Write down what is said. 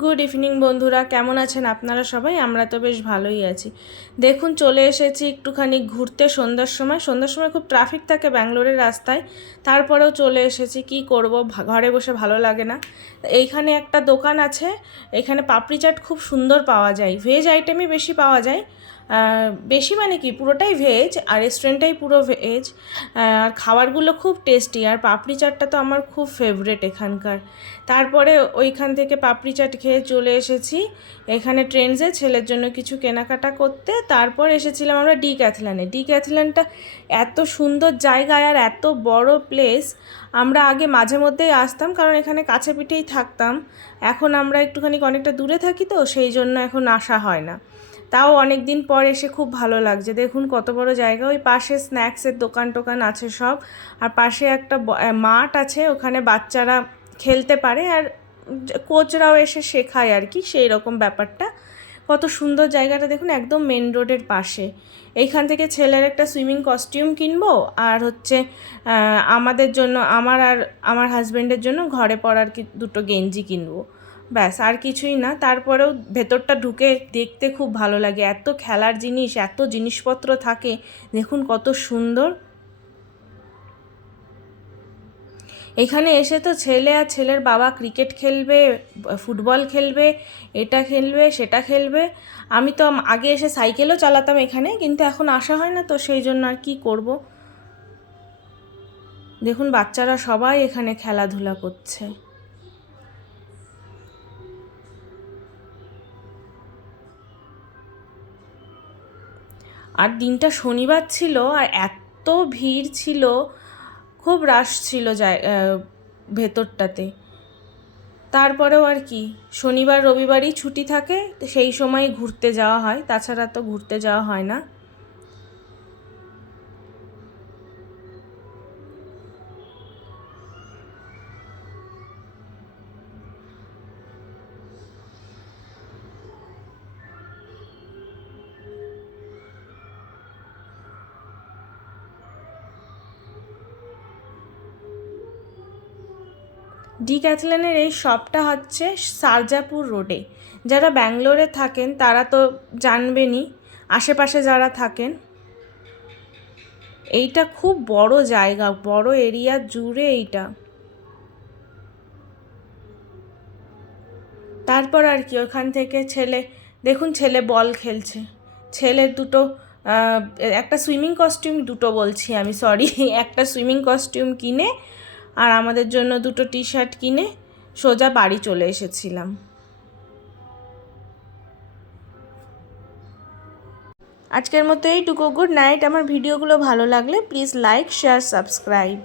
Good evening বন্ধুরা, কেমন আছেন আপনারা সবাই? আমরা তো বেশ ভালোই আছি। দেখুন, চলে এসেছি একটুখানি ঘুরতে সন্ধ্যার সময় খুব ট্রাফিক থাকে ব্যাঙ্গালোরের রাস্তায়, তারপরেও চলে এসেছি। কি করব, ঘরে বসে ভালো লাগে না। এইখানে একটা দোকান আছে, এখানে পাপড়ি চাট খুব সুন্দর পাওয়া যায়, ভেজ আইটেমই বেশি পাওয়া যায়। বেশি মানে কি, পুরোটাই ভেজ, আর রেস্টুরেন্টটাই পুরো ভেজ। আর খাবারগুলো খুব টেস্টি, আর পাপড়ি চাটটা তো আমার খুব ফেভারেট এখানকার। তারপরে ওইখান থেকে পাপড়ি চাট খেয়ে চলে এসেছি এখানে ট্রেন্ডসে ছেলের জন্য কিছু কেনাকাটা করতে। তারপর এসেছিলাম আমরা ডি ক্যাথল্যানটা এত সুন্দর জায়গায় আর এত বড় প্লেস। আমরা আগে মাঝে মধ্যেই আসতাম, কারণ এখানে কাছে পিঠেই থাকতাম। এখন আমরা একটুখানি অনেকটা দূরে থাকি, তো সেই জন্য এখন আসা হয় না। তাও অনেক দিন পর এসে খুব ভালো লাগছে। দেখুন কত বড় জায়গা, ওই পাশে স্ন্যাক্সের দোকান টোকান আছে সব, আর পাশে একটা মাঠ আছে, ওখানে বাচ্চারা খেলতে পারে, আর কোচরাও এসে শেখায় আর কি, সেই রকম ব্যাপারটা। কত সুন্দর জায়গাটা দেখুন, একদম মেন রোডের পাশে। এইখান থেকে ছেলের একটা সুইমিং কস্টিউম কিনবো, আর হচ্ছে আমাদের জন্য, আমার আর আমার হাজব্যান্ডের জন্য ঘরে পরার দুটো গেঞ্জি কিনবো, ব্যাস, আর কিছুই না। তারপরেও ভেতরটা ঢুকে দেখতে খুব ভালো লাগে, এত খেলার জিনিস, এত জিনিসপত্র থাকে, দেখুন কত সুন্দর। এখানে এসে তো ছেলে আর ছেলের বাবা ক্রিকেট খেলবে, ফুটবল খেলবে, এটা খেলবে সেটা খেলবে। আমি তো আগে এসে সাইকেলও চালাতাম এখানে, কিন্তু এখন আসা হয় না, তো সেই জন্য আর কি করব। দেখুন বাচ্চারা সবাই এখানে খেলাধুলা করছে। আর দিনটা শনিবার ছিল, আর এত ভিড় ছিল, খুব রাশ ছিল ভেতরটাতে। তারপরেও আর কি, শনিবার রবিবারই ছুটি থাকে, সেই সময় ঘুরতে যাওয়া হয়, তাছাড়া তো ঘুরতে যাওয়া হয় না। ডি-ক্যাথলনের এই শপটা হচ্ছে সারজাপুর রোডে। যারা ব্যাঙ্গালোরে থাকেন তারা তো জানবেনই, আশেপাশে যারা থাকেন। এইটা খুব বড় জায়গা, বড় এরিয়া জুড়ে এইটা। তারপর আর কি, ওখান থেকে দেখুন ছেলে বল খেলছে। ছেলের দুটো একটা সুইমিং কস্টিউম, দুটো বলছি আমি, সরি, একটা সুইমিং কস্টিউম কিনে, আর আমাদের জন্য দুটো টি শার্ট কিনে সোজা বাড়ি চলে এসেছিলাম। আজকের মতো এইটুকু। Good night. আমার ভিডিওগুলো ভালো লাগলে প্লিজ লাইক, শেয়ার, সাবস্ক্রাইব।